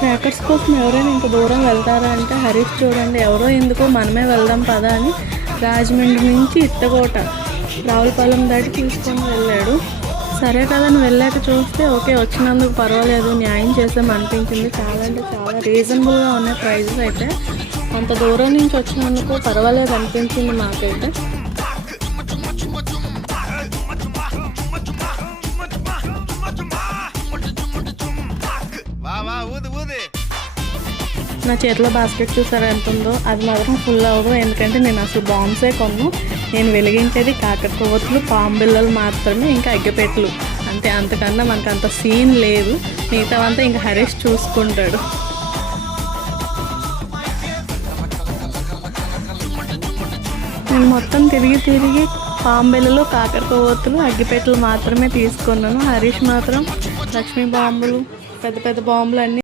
Crackers కోసం ఎవరైనా ఇంత దూరం వెళ్తారా అంటే హరీష్ చూడండి ఎవరో ఎందుకో మనమే వెళ్దాం పదా అని రాజమండ్రి నుంచి ఇత్తకోట రావులపాలెం దాటి తీసుకొని వెళ్ళాడు. సరే కదా అని వెళ్ళాక చూస్తే ఓకే వచ్చినందుకు పర్వాలేదు న్యాయం చేసాం అనిపించింది. చాలా అంటే చాలా రీజనబుల్గా ఉన్నాయి ప్రైజెస్ అయితే. అంత దూరం నుంచి వచ్చినందుకు పర్వాలేదు అనిపించింది మాకైతే. నా చేతిలో బాస్కెట్ చూసారా ఎంత ఉందో, అది మాత్రం ఫుల్ అవ్వదు. ఎందుకంటే నేను అసలు బాంబ్సే కొన్ను. నేను వెలిగించేది కాకరకొవ్వొత్తులు, పాంబిళ్ళలు మాత్రమే, ఇంకా అగ్గిపెట్టెలు అంతే. అంతకన్నా మనకు అంత సీన్ లేదు. మిగతావంతా ఇంకా హరీష్ చూసుకుంటాడు. నేను మొత్తం తిరిగి పాంబిళ్ళలు, కాకరకొవ్వొత్తులు, అగ్గిపెట్టెలు మాత్రమే తీసుకున్నాను. హరీష్ మాత్రం లక్ష్మీ బాంబులు, పెద్ద పెద్ద బాంబులు అన్నీ